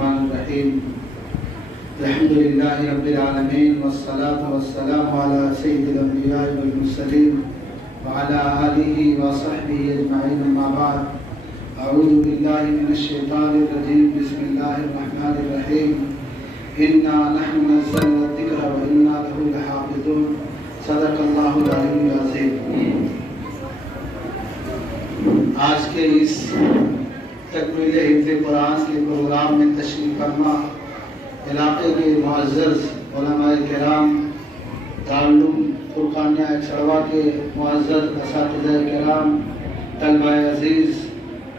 الرحمن الرحیم الحمد للہ رب العالمین والصلاة والسلام علی سید الانبیاء والمرسلین وعلی آلہ وصحبہ اجمعین اما بعد اعوذ باللہ من الشیطان الرجیم بسم اللہ الرحمن الرحیم انا نحن نزلنا الذکر وانا له لحافظون صدق اللہ العلی العظیم۔ آج کے اس تکمیل حفظ قرآن کے پروگرام میں تشریف فرما علاقے کے معزز علماء کرام، دارالعلوم فرقانیہ چڑوا کے معزز اساتذہ کرام، طلبہ عزیز،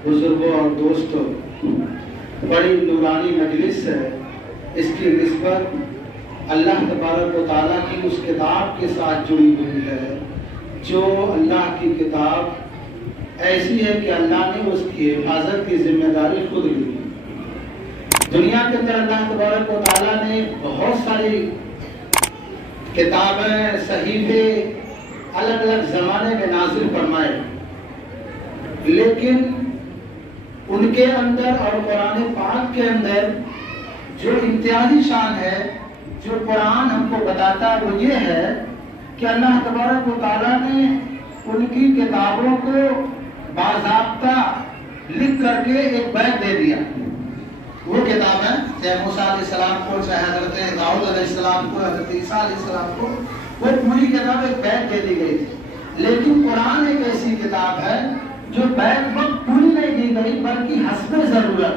بزرگوں اور دوستوں، بڑی نورانی مجلس ہے۔ اس کی نسبت اللہ تبارک و تعالیٰ کی اس کتاب کے ساتھ جڑی ہوئی ہے جو اللہ کی کتاب ایسی ہے کہ اللہ نے اس کی حفاظت کی ذمہ داری خود لی۔ دنیا کے اندر اللہ تبارک و تعالیٰ نے بہت ساری کتابیں، صحیفے الگ الگ زمانے میں نازل فرمائے، لیکن ان کے اندر اور قرآن پاک کے اندر جو امتیازی شان ہے، جو قرآن ہم کو بتاتا ہے، وہ یہ ہے کہ اللہ تبارک و تعالیٰ نے ان کی کتابوں کو باضابطہ لکھ کر کے ایک بیگ دے دیا۔ وہ کتاب ہے چاہے موسیٰ علیہ السلام کو، چاہے حضرت داؤد علیہ السلام کو، حضرت عیسیٰ علیہ السلام کو، وہ پوری کتاب ایک بیگ دے دی گئی تھی۔ لیکن قرآن ایک ایسی کتاب ہے جو بیگ وقت پوری نہیں دی گئی، بلکہ حسب ضرورت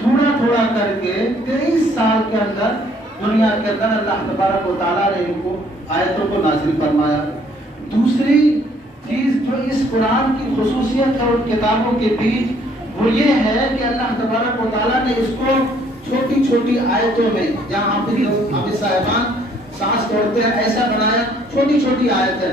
تھوڑا تھوڑا کر کے 23 سال کے اندر دنیا کے اندر اللہ تبارک و تعالیٰ نے ان کو آیتوں کو نازل فرمایا۔ دوسری چیز جو اس قرآن کی خصوصیت ہے ان کتابوں کے بیچ، وہ یہ ہے کہ اللہ تبارک و تعالیٰ نے اس کو چھوٹی چھوٹی آیتوں میں، جہاں حافظ صاحبان سانس توڑتے ہیں ایسا بنایا، چھوٹی چھوٹی آیتیں،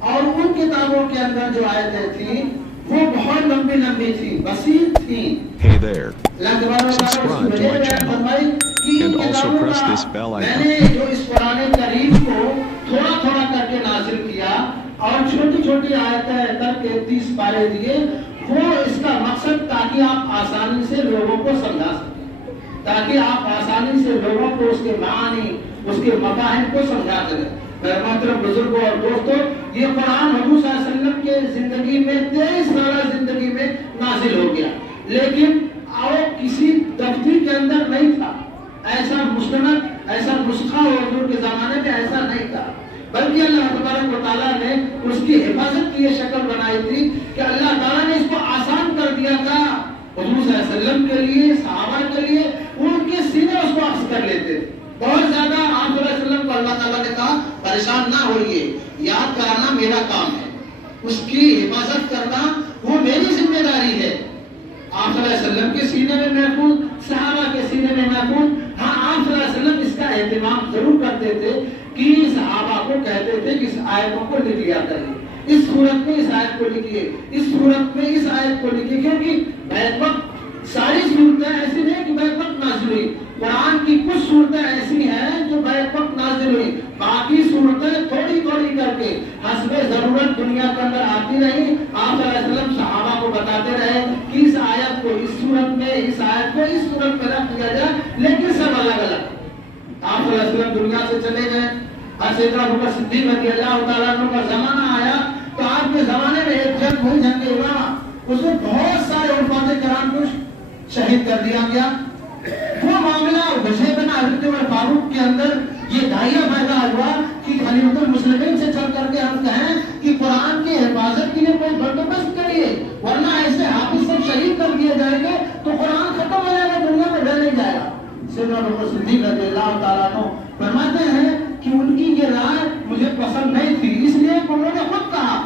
اور ان کتابوں کے اندر جو آیتیں تھیں وہ بہت لمبی لمبی تھیں، وسیع تھیں۔ Hey there. Subscribe to my channel and also press this bell میں icon. نے جو اس قرآن کریم کو تھوڑا تھوڑا کر کے نازل کیا اور چھوٹی چھوٹی آیتیں کر کے 30 پارے دیے، وہ اس کا مقصد تاکہ آپ آسانی سے لوگوں کو سمجھا سکیں، تاکہ آپ آسانی سے لوگوں کو اس کے معانی، اس کے مفاہیم کو سمجھا سکیں۔ میرے محترم بزرگوں اور دوستوں، یہ قرآن حضور صلی اللہ علیہ وسلم کے زندگی میں 23 سالہ زندگی میں نازل ہو گیا، لیکن کسی دفتر کے اندر نہیں تھا، ایسا مستند، ایسا نسخہ حضور کے زمانے میں ایسا نہیں تھا، بلکہ اللہ تبارک و تعالیٰ نے اس کی حفاظت کی یہ شکل بنائی تھی کہ اللہ تعالیٰ نے اس کو آسان کر دیا تھا حضور صلی اللہ علیہ وسلم کے لیے، صحابہ کے لیے، ان کے سینے اس کو اخذ کر لیتے تھے۔ بہت زیادہ آپ صلی اللہ علیہ وسلم کو اللہ تعالیٰ نے کہا پریشان نہ ہوئیے، یاد کرانا میرا کام ہے، اس کی حفاظت کرنا وہ میری ذمہ داری ہے۔ آپ صلی اللہ علیہ وسلم کے سینے میں محفوظ، صحابہ کے سینے میں محفوظ۔ ہاں، آپ صلی اللہ علیہ وسلم اس کا اہتمام ضرور کرتے تھے کہ صحابہ کو کہتے تھے کہ اس آیتوں کو لکھ لیا کریے، اس صورت میں اس آیت کو لکھیے، اس صورت میں اس آیت کو لکھیے، کیونکہ بیک وقت ساری صورتیں ایسی نہیں کہ بیک وقت نازل ہوئی، قرآن کی کچھ صورتیں ایسی ہیں جو بیک وقت نازل ہوئی، باقی صورتیں تھوڑی تھوڑی کر کے حسب ضرورت دنیا کے اندر آتی رہی۔ آپ صلی اللہ علیہ وسلم صحابہ کو بتاتے رہے کہ اس آیت کو اس صورت میں، اس آیت کو اس صورت میں رکھ دیا جائے، لیکن سب الگ الگ۔ آپ صلی اللہ علیہ وسلم دنیا سے چلے گئے، سیدنا ابوبکر صدیق رضی اللہ تعالیٰ عنہ کا زمانہ آیا تو آپ کے زمانے میں ایک جنگ ہوئی، جنگ امامہ، اس میں بہت سارے علماء کرام کو شہید کر دیا گیا۔ وہ معاملہ وجہ بنا حضرت عمر فاروق کے اندر یہ دائیہ پیدا ہوا کہ خلیفۃ المسلمین سے چل کر کے ہم کہیں کہ قرآن کی حفاظت کے لیے کوئی بندوبست کریے، ورنہ ایسے حافظ سب شہید کر دیے جائیں گے تو قرآن ختم ہو جائے گا، دنیا میں رہ نہیں جائے گا۔ سیدنا ابوبکر صدیق رضی اللہ تعالیٰ عنہ فرماتے ہیں کہ ان کی یہ رائے مجھے پسند نہیں تھی، اس لیے انہوں نے خود کہا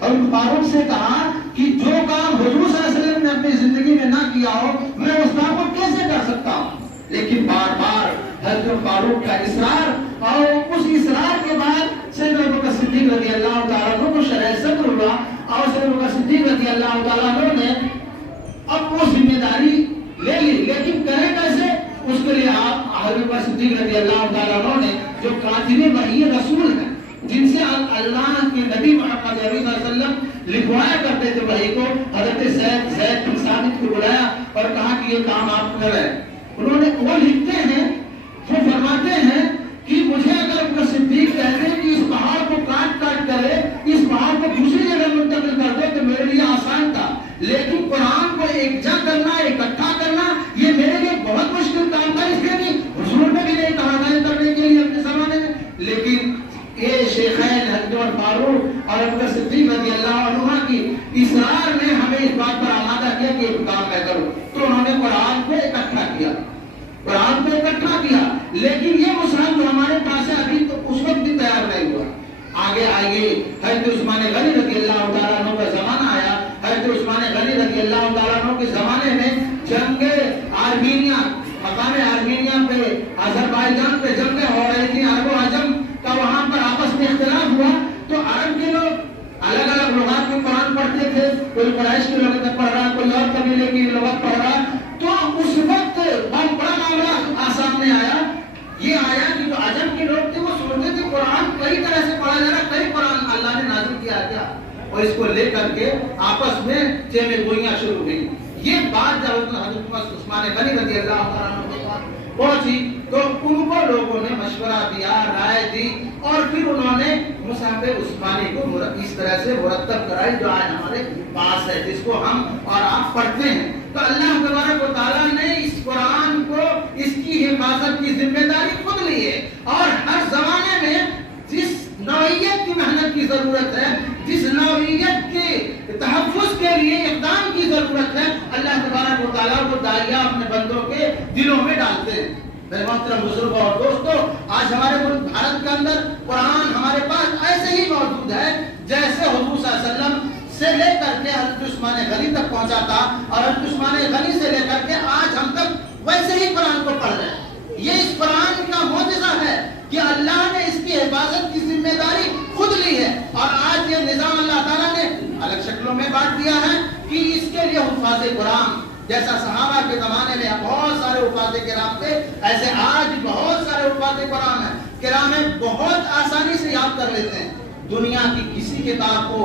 اور فاروق سے کہا کہ جو کام حضور صلی اللہ علیہ وسلم نے اپنی زندگی میں نہ کیا ہو میں اس کام کو کیسے کر سکتا ہوں۔ لیکن بار بار حضرت فاروق کا اصرار، اور اس اصرار کے بعد سیدنا ابوبکر صدیق رضی اللہ تعالیٰ عنہ کو شرح صدر ہوا، اور سیدنا ابوبکر صدیق رضی اللہ تعالیٰ عنہ نے اب وہ ذمہ داری لے لی، لیکن کرے کیسے؟ اس کے لیے آپ حضرت صدیق رضی اللہ تعالیٰ عنہ نے جو کاتب وحی رسول ہیں، جن سے اللہ کے نبی محمد صلی اللہ علیہ وسلم لکھوایا کرتے تھے وحی کو، حضرت زید بن ثابت کو بلایا اور کہا کہ یہ کام آپ کریں۔ انہوں نے وہ لکھتے ہیں، وہ فرماتے ہیں کہ مجھے اگر ابو بکر صدیق کہتے ہیں کہ اس پہاڑ کو کاٹ کاٹ کرے، اس پہاڑ کو دوسری جگہ منتقل کر دے، تو میرے لیے آسان تھا، لیکن قرآن کو ایک جگہ کرنا، اکٹھا کرنا، یہ میرے لیے بہت مشکل کام تھا، اس لیے بھی حضور نے بھی نہیں کہا تھا کرنے کے لیے اپنے زمانے میں، لیکن یہ شیخین حضرت عمر فاروق اور ابو بکر صدیق رضی اللہ عنہ کی اصرار نے ہمیں اس بات پر آمادہ کیا کہ یہ کام میں کروں، تو انہوں نے قرآن کو اکٹھا کیا، قرآن کو اکٹھا کیا، لیکن یہ مصحف جو ہمارے پاس ہے ابھی تو اس وقت بھی تیار نہیں ہوا۔ آگے آئیے حضرت عثمان غنی رضی اللہ تعالیٰ عنہ کا زمانہ آیا، حضرت عثمان غنی رضی اللہ تعالیٰ عنہ کے زمانے میں جنگ آرمینیا، مقام آرمینیا پہ، آذربائیجان پہ جنگیں ہو رہی تھی، عرب و عجم کا وہاں پر آپس میں اختلاف ہوا، تو عرب کے لوگ الگ الگ لغات میں قرآن پڑھتے تھے، کوئی قریش کی لغت پڑھ رہا، کوئی اور قبیلے کی لغت پڑھ رہا، تو اس وقت بہت بڑا معاملہ سامنے آیا، یہ آیا کہ جو عجم کے لوگ تھے وہ سوچتے تھے قرآن کئی طرح سے پڑھا جا رہا، کئی قرآن اللہ نے نازل کیا کیا، اور اس کو لے کر کے آپس میں چیمے گوئیاں شروع ہوئی۔ یہ بات جب حضرت عثمان غنی رضی اللہ عنہ کے پاس پہنچی تو ان کو لوگوں نے مشورہ دیا، رائے دی، اور پھر انہوں نے مصحف عثمانی کو اس طرح سے مرتب کرائی جو آج ہمارے پاس ہے، جس کو ہم اور آپ پڑھتے ہیں۔ تو اللہ تبارک و تعالیٰ نے اس قرآن کو، اس کی حفاظت کی ذمہ داری خود لی ہے، اور ہر زمانے میں جس نوعیت کی محنت کی ضرورت ہے، جس نوعیت کے تحفظ کے لیے اقدام کی ضرورت ہے، اللہ تبارک و تعالیٰ وہ داعیہ اپنے بندوں کے دلوں میں ڈالتے ہیں۔ میرے محترم بزرگوں اور دوستو، آج ہمارے ملک بھارت کے اندر قرآن ہمارے پاس ایسے ہی موجود ہے جیسے حضور صلی اللہ علیہ وسلم سے لے کر کے حضرت عثمان غنی تک پہنچا تھا، اور حضرت عثمان غنی سے لے کر کے آج ہم تک ویسے ہی قرآن کو پڑھ رہے ہیں۔ یہ اس قرآن کا معجزہ ہے کہ اللہ نے اس کی حفاظت کی ذمہ داری خود لی ہے، اور آج یہ نظام اللہ تعالیٰ نے الگ شکلوں میں بانٹ دیا ہے کہ اس کے لیے حفاظ قرآن، جیسا صحابہ کے زمانے میں بہت سارے حفاظ کرام تھے، ایسے آج بہت سارے حفاظ قرآن ہیں، کرام بہت آسانی سے یاد کر لیتے ہیں۔ دنیا کی کسی کتاب کو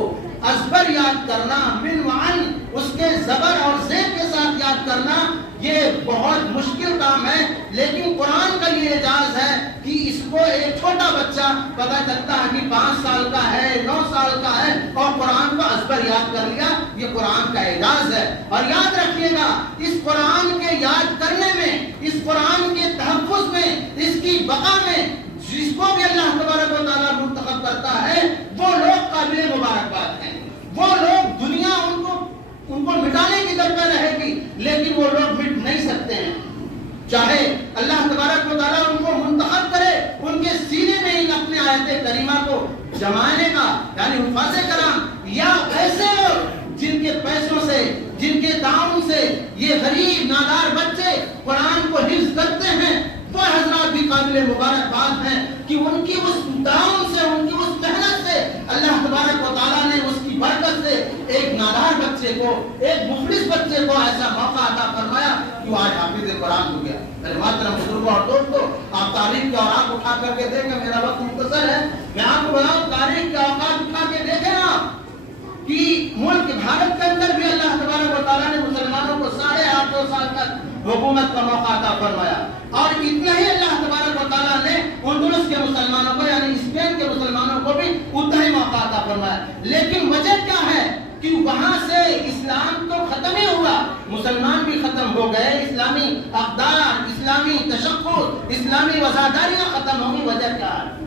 ازبر یاد کرنا، من وعن، اس کے زبر اور زیر کے ساتھ یاد کرنا، یہ بہت مشکل کام ہے، لیکن قرآن کا یہ اعجاز ہے کہ اس کو ایک چھوٹا بچہ پتہ چلتا ہے کہ 5 سال کا ہے، 9 سال کا ہے، اور قرآن کو ازبر یاد کر لیا، یہ قرآن کا اعجاز ہے۔ اور یاد رکھیے گا، اس قرآن کے یاد کرنے میں، اس قرآن کے تحفظ میں، اس کی بقا میں جس کو بھی اللہ تبارک و تعالیٰ منتخب کرتا ہے، وہ لوگ قابل مبارکباد ہیں، وہ لوگ دنیا ان کو مٹانے کی در پہ رہے گی، لیکن وہ لوگ مٹ نہیں سکتے ہیں، چاہے اللہ تبارک و تعالیٰ ان کو منتخب کرے، ان کے سینے میں ان اپنے آیت کریمہ کو جمانے کا، یعنی حفاظ کرام، یا ایسے لوگ جن کے پیسوں سے، جن کے تعاون سے یہ غریب نادار بچے قرآن کو حفظ کرتے ہیں، وہ حضرات بھی قابل مبارکباد ہیں کہ ان کی اس تعاون سے، ان کی اس محنت سے اللہ تبارک و تعالیٰ نے اس کی برکت سے ایک نادار بچے کو، ایک مفلس بچے کو ایسا موقع عطا فرمایا کہ وہ آج حافظ قرآن ہو گیا۔ میرے محترم بزرگوں اور دوستو، آپ تاریخ کے اوراق اٹھا کر کے دیکھیں، میرا وقت مختصر ہے، میں آپ کو بتاؤں تاریخ کے اوقات اٹھا کے دیکھیں نا کہ ملک بھارت کے اندر بھی اللہ تبارک و تعالیٰ نے مسلمانوں کو 850 سال تک حکومت کا موقع عطا فرمایا، اور اتنا ہی اللہ تبارک و تعالیٰ نے اندلس کے مسلمانوں کو، یعنی اسپین کے مسلمانوں کو بھی اتنا ہی موقع عطا فرمایا۔ لیکن وجہ کیا ہے کہ وہاں سے اسلام تو ختم ہی ہوا، مسلمان بھی ختم ہو گئے، اسلامی اقدار، اسلامی تشخص، اسلامی وفاداریاں ختم ہوں گی۔ وجہ کیا ہے؟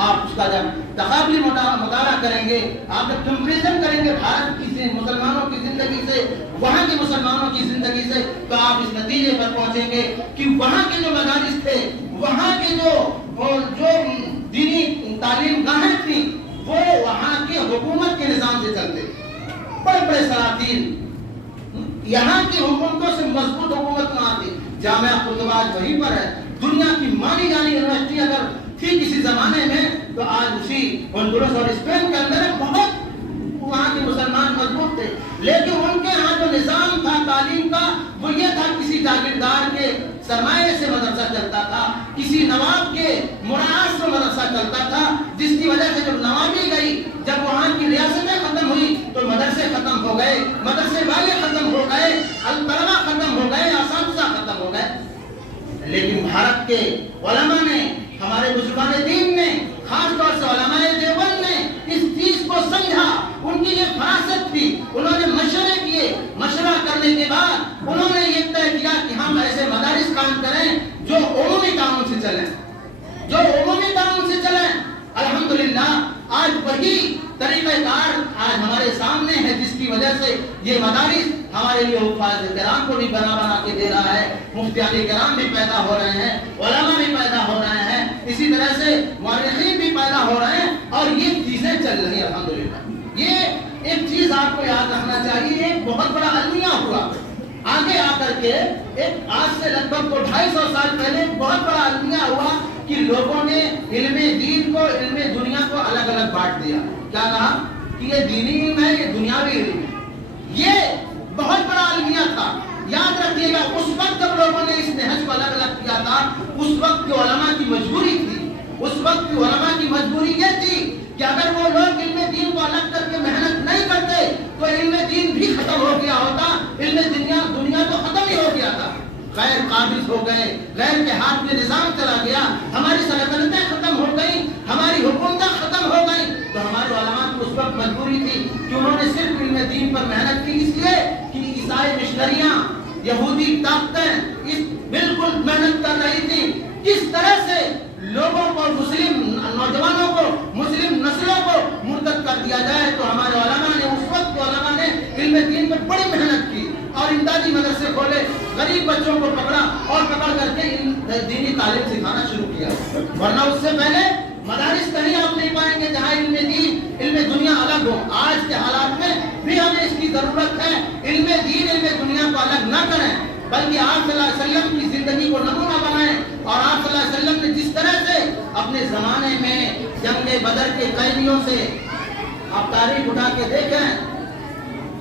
آپ اس کا جب تقابلی مطالعہ کریں گے، آپ جب کمپیریزن کریں گے بھارت کی مسلمانوں کی زندگی سے وہاں کے مسلمانوں کی زندگی سے، تو آپ اس نتیجے پر پہنچیں گے کہ وہاں کے جو مدارس تھے، وہاں کے جو دینی تعلیم گاہیں تھیں، وہ وہاں کے حکومت کے نظام سے چلتے، بڑے بڑے سلاطین، یہاں کی حکومتوں سے مضبوط حکومت نہ آتی۔ جامعہ قرطبہ آج وہیں پر ہے، دنیا کی مانی جانی یونیورسٹی اگر تھی کسی زمانے میں، تو آج اسی اندلس اور اسپین کے اندر بہت وہاں کے مسلمان مضبوط تھے، لیکن ان کے ہاں جو نظام تھا تعلیم کا، وہ یہ تھا کسی جاگیردار کے سرمایے سے مدرسہ چلتا تھا، کسی نواب کے مراعات سے مدرسہ چلتا تھا، جس کی وجہ سے جب نوابی گئی، جب وہاں کی ریاستیں ختم ہوئی تو مدرسے ختم ہو گئے، مدرسے والے ختم ہو گئے، طلبہ ختم ہو گئے، اساتذہ ختم ہو گئے۔ عرب کے علماء نے، ہمارے بزرگان دین نے، خاص طور سے علماء دیوبند نے اس چیز کو سمجھا، ان کی یہ فراست تھی، انہوں نے مشورے کیے، مشورہ کرنے کے بعد انہوں نے یہ طے کیا کہ ہم ایسے مدارس قائم کریں جو عمومی قانون سے چلیں، جو عمومی قانون سے چلیں۔ الحمدللہ آج وہی طریقہ کار آج ہمارے سامنے ہے، جس کی وجہ سے یہ مدارس ہمارے لیے حفاظ کرام کو بھی بنا کے دے رہا ہے، مفتیان کرام بھی پیدا ہو رہے ہیں، علماء بھی پیدا ہو رہے ہیں، اسی طرح سے مورخین بھی پیدا ہو رہے ہیں، اور یہ چیزیں چل رہی ہیں الحمدللہ۔ یہ ایک چیز آپ کو یاد رکھنا چاہیے، ایک بہت بڑا المیہ ہوا آگے آ کر کے، ایک آج سے لگ بھگ 250 سال پہلے ایک بہت بڑا المیہ ہوا کہ لوگوں نے علم دین کو، علم دنیا کو الگ الگ بانٹ دیا۔ کیا کہا کہ یہ دینی علم ہے، یہ دنیاوی علم ہے۔ یہ بہت بڑا المیہ تھا، یاد رکھیے گا۔ اس وقت جب لوگوں نے اس نہج کو الگ الگ کیا تھا، اس وقت کے علماء کی مجبوری تھی، اس وقت کی علماء کی مجبوری یہ تھی کہ اگر وہ لوگ علم دین کو الگ کر کے محنت نہیں کرتے تو علم دین بھی ختم ہو گیا ہوتا، علم دنیا تو ختم ہی ہو گیا تھا۔ غیر قابض ہو گئے، غیر کے ہاتھ میں نظام چلا گیا، ہماری سلطنتیں ختم ہو گئیں، ہماری حکومتیں ختم ہو گئیں، تو ہمارے علماء کو اس وقت مجبوری تھی کہ انہوں نے صرف علم دین پر محنت کی، اس لیے کہ عیسائی مشنریاں، یہودی طاقتیں اس بالکل محنت کر رہی تھی کس طرح سے لوگوں کو، مسلم نوجوانوں کو، مسلم نسلوں کو مرتد کر دیا جائے۔ تو ہمارے علماء نے، اس وقت کے علماء نے علم دین پر بڑی محنت کی اور امدادی مدرسے کھولے، غریب بچوں کو پکڑا اور پکڑ کر کے دینی تعلیم سکھانا شروع کیا۔ ورنہ اس سے پہلے مدارس کہیں آپ نہیں پائیں گے جہاں علم دین، علم دنیا الگ ہو۔ آج کے حالات میں بھی ہمیں اس کی ضرورت ہے، علم دین، علم دنیا کو الگ نہ کریں، بلکہ آپ صلی اللہ علیہ وسلم کی زندگی کو نمونہ بنائیں۔ اور آپ صلی اللہ علیہ وسلم نے جس طرح سے اپنے زمانے میں جنگ بدر کے قیدیوں سے، آپ تاریخ اٹھا کے دیکھیں،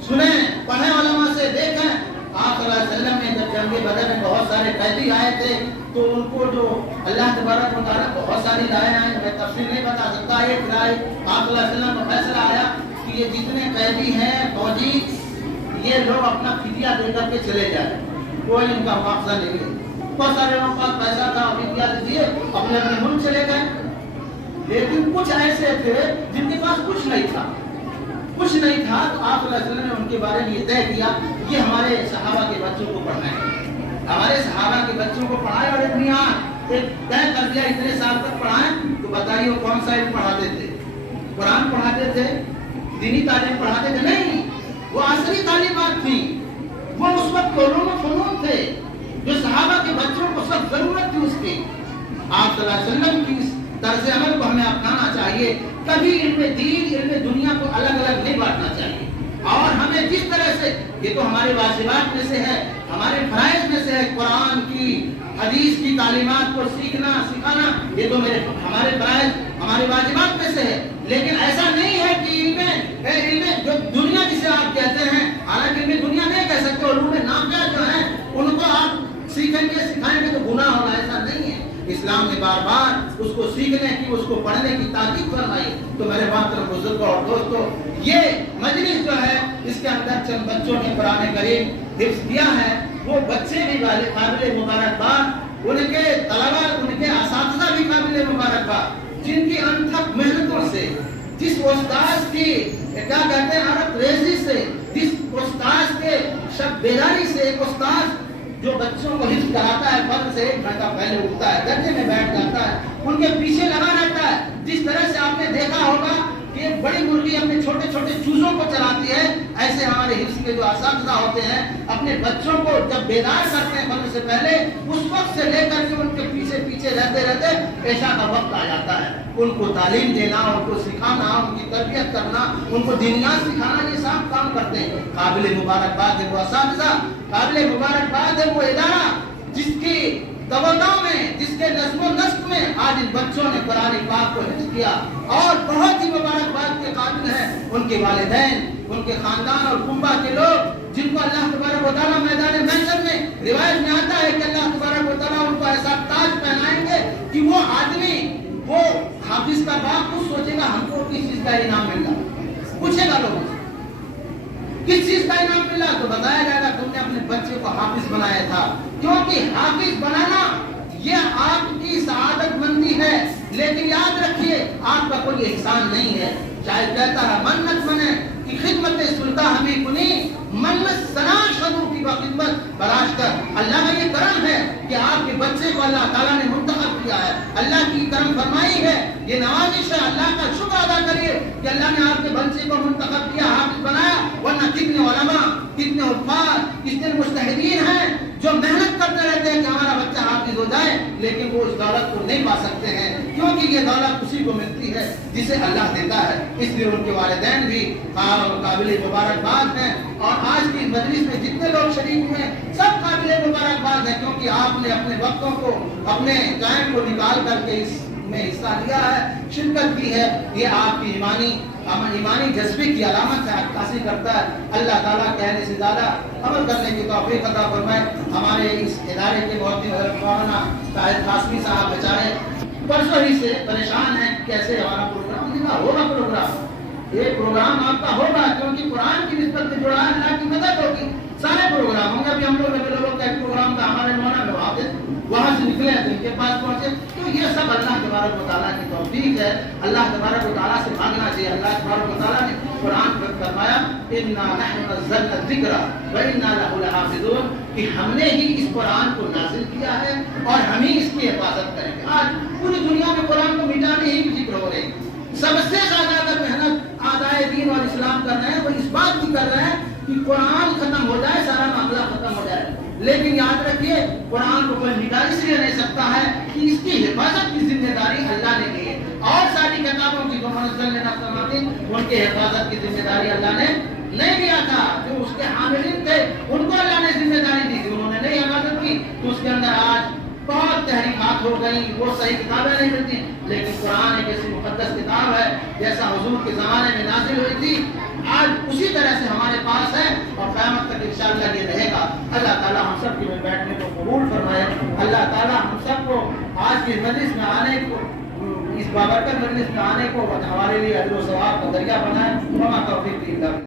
سنیں، پڑھیں، علماء سے دیکھیں، آپ صلی اللہ علیہ وسلم نے جب جنگ بدر میں بہت سارے قیدی آئے تھے تو ان کو جو اللہ تبارک و تعالیٰ کو بہت ساری رائے آئیں، میں تفصیل نہیں بتا سکتا، ایک رائے آپ صلی اللہ علیہ وسلم کا فیصلہ آیا کہ یہ جتنے قیدی ہیں فوجی، یہ لوگ اپنا فدیہ دے کر کے چلے جائیں، کوئی ان کا معاوضہ نہیں ہے۔ بہت سارے لوگوں کے پاس پیسہ تھا، فدیہ دیے، اپنے اپنے ملک چلے گئے، لیکن کچھ ایسے تھے جن کے پاس کچھ نہیں تھا، کچھ نہیں تھا، تو آپ صلی اللہ علیہ وسلم نے ان کے بارے میں یہ طے کیا کہ ہمارے صحابہ کے بچوں کو پڑھائیں، ہمارے صحابہ کے بچوں کو پڑھائیں، اور ایک طے کر دیا اتنے سال تک پڑھائیں۔ تو بتائیے وہ کون سا علم پڑھاتے تھے؟ قرآن پڑھاتے تھے، دینی تعلیم پڑھاتے تھے؟ نہیں، وہ عصری تعلیمات تھیں، وہ اس وقت علوم و فنون تھے جو صحابہ کے بچوں کو سب ضرورت تھی اس کی۔ آپ صلی اللہ علیہ وسلم کی اس طرز عمل کو ہمیں اپنانا چاہیے، کبھی علم دین، علم دنیا کو الگ الگ نہیں بانٹنا چاہیے، اور ہمیں جس طرح سے، یہ تو ہمارے واجبات میں سے ہے، ہمارے فرائض میں سے ہے، قرآن کی، حدیث کی تعلیمات کو سیکھنا، سکھانا، یہ تو ہمارے فرائض، ہمارے واجبات میں سے ہے، لیکن ایسا نہیں ہے کہ علم جو دنیا جسے آپ کہتے ہیں، حالانکہ علم دنیا نہیں کہہ سکتے، علوم نافعہ جو ہیں ان کو آپ سیکھیں گے، سکھائیں گے تو گناہ ہوگا، ایسا نہیں ہے۔ اسلام نے بار بار اس کو سیکھنے کی، اس کو پڑھنے کی تاکید فرمائی۔ تو میرے محترم بزرگوں اور دوستوں، یہ مجلس جو ہے اس کے اندر چند بچوں نے قرآن کریم حفظ کیا ہے، وہ بچے بھی قابل مبارکباد، ان کے طلباء، ان کے اساتذہ بھی قابل مبارکباد، جن کی انتھک محنتوں سے، جس استاذ کی کیا کہتے ہیں عرق ریزی سے، جس استاذ کے شب بیداری سے، ایک استاذ جو بچوں کو حفظ کراتا ہے، فرض سے 1 گھنٹہ پہلے اٹھتا ہے، درجے میں بیٹھ جاتا ہے، ان کے پیچھے لگا رہتا ہے، جس طرح سے آپ نے دیکھا ہوگا کہ ایک بڑی مرغی اپنے چھوٹے چھوٹے چوزوں کو چلاتی ہے، ایسے ہمارے حفظ کے جو اساتذہ ہوتے ہیں اپنے بچوں کو جب بیدار کرتے ہیں فرض سے پہلے، اس وقت سے لے کر کے ان کے پیچھے پیچھے رہتے رہتے عشاء کا وقت آ جاتا ہے، ان کو تعلیم دینا، ان کو سکھانا، ان کی تربیت کرنا، ان کو دینیات سکھانا، یہ سب کام کرتے ہیں۔ قابل مبارکباد ہے وہ اساتذہ، قابل مبارکباد ہے وہ ادارہ جس کی توجہ میں، جس کے نظم و نسق میں آج ان بچوں نے قرآن پاک کو حفظ کیا، اور بہت ہی مبارکباد کے قابل ہیں ان کے والدین، ان کے خاندان اور کنبہ کے لوگ، جن کو اللہ تبارک و تعالیٰ میدان محشر میں روایت میں آتا ہے کہ اللہ تبارک و تعالیٰ ان کو ایسا تاج پہنائیں گے کہ وہ آدمی، وہ حافظ کا باپ خود سوچے گا ہم کو کس چیز کا انعام مل رہا، پوچھے گا لوگوں سے کس چیز کا انعام ملا، تو بتایا جائے گا تم نے اپنے بچے کو حافظ بنایا تھا، کیونکہ حافظ بنانا یہ آپ کی سعادت مندی ہے، لیکن یاد رکھیے آپ کا کوئی احسان نہیں ہے۔ چاہے کہتا ہے منت منے کی خدمت سلطہ ہمیں کنی، منت سنا شدو کی خدمت براش کر۔ اللہ کا یہ کرم ہے کہ آپ کے بچے کو اللہ تعالیٰ نے منتخب کیا ہے، اللہ کی کرم فرمائی ہے، یہ نوازش ہے۔ اللہ کا شکر ادا کریے کہ اللہ نے آپ کے بچے کو منتخب کیا، حافظ بنایا، ورنہ کتنے علماء، کتنے حفاظ، کتنے مجتہدین ہیں جو محنت کرتے رہتے ہیں کہ ہمارا بچہ حافظ ہو جائے، لیکن وہ اس دولت کو نہیں پا سکتے ہیں، کیونکہ یہ دولت اسی کو ملتی ہے جسے اللہ دیتا ہے۔ اس لیے ان کے والدین بھی قابل مبارکباد ہیں، اور آج کی مجلس میں جتنے لوگ شریک ہیں سب قابل مبارکباد ہیں، کیونکہ آپ نے اپنے وقتوں کو، اپنے ٹائم کو نکال کر کے اس میں حصہ لیا ہے، شرکت کی ہے۔ یہ آپ کی ایمانی جذبے کی علامت ہے، عکاسی کرتا ہے۔ اللہ تعالیٰ کہنے سے زیادہ عمل کرنے کی توفیق عطا فرمائے۔ ہمارے اس ادارے کے محترم حضرت مولانا طاہر قاسمی صاحب بیچارے پرسوں ہی سے پریشان ہیں کیسے ہمارا پروگرام ہوگا۔ یہ پروگرام آپ کا ہوگا کیونکہ قرآن کی نسبت سے جڑا ہے، اللہ کی مدد ہوگی، سارے پروگرام ہوں گے۔ ابھی ہم لوگ کا ایک پروگرام تھا، ہمارے مولانا وہاں سے نکلے تو ان کے پاس پہنچے، تو یہ سب اللہ تبارک و تعالیٰ کی توفیق ہے۔ اللہ تبارک و تعالیٰ سے مانگنا چاہیے۔ اللہ تبارک و تعالیٰ نے قرآن میں فرمایا اِنَّا نَحْنُ نَزَّلْنَا الذِّكْرَ وَإِنَّا لَهُ لَحَافِظُونَ، کہ ہم نے ہی اس قرآن کو نازل کیا ہے اور ہم ہی اس کی حفاظت کریں گے۔ آج پوری دنیا میں قرآن کو مٹانے ہی کی ذکر ہو رہی ہے۔ سب سے زیادہ اگر محنت اعدائے دین اور اسلام کر رہے ہیں وہ اس بات کی کر رہے ہیں کہ قرآن ختم ہو جائے، سارا معاملہ ختم ہو جائے، لیکن یاد رکھیے قرآن کو کوئی مٹا اس لیے نہیں سکتا ہے کہ اس کی حفاظت کی ذمہ داری اللہ نے لی ہے، اور ساری کتابوں کی جو منزل نے نقل ان کے حفاظت کی ذمہ داری اللہ نے نہیں لیا تھا۔ جو اس کے حاملین تھے ان کو اللہ نے ذمہ داری دی تھی، انہوں نے نہیں حفاظت کی، تو اس کے اندر آج بہت تحریفات ہو گئی، وہ صحیح کتابیں نہیں ملتی۔ لیکن قرآن ایک ایسی مقدس کتاب ہے جیسا حضور کے زمانے میں نازل ہوئی تھی، آج اسی طرح سے ہمارے پاس ہے اور قیامت تک انشاءاللہ یہ رہے گا۔ اللہ تعالیٰ ہم سب کے بیٹھنے کو قبول فرمائے۔ اللہ تعالیٰ ہم سب کو آج کی مجلس میں آنے کو، اس بابرکت مجلس میں آنے کو ہمارے لیے اجر و ثواب کا ذریعہ بنائے۔ وما توفیق الا باللہ۔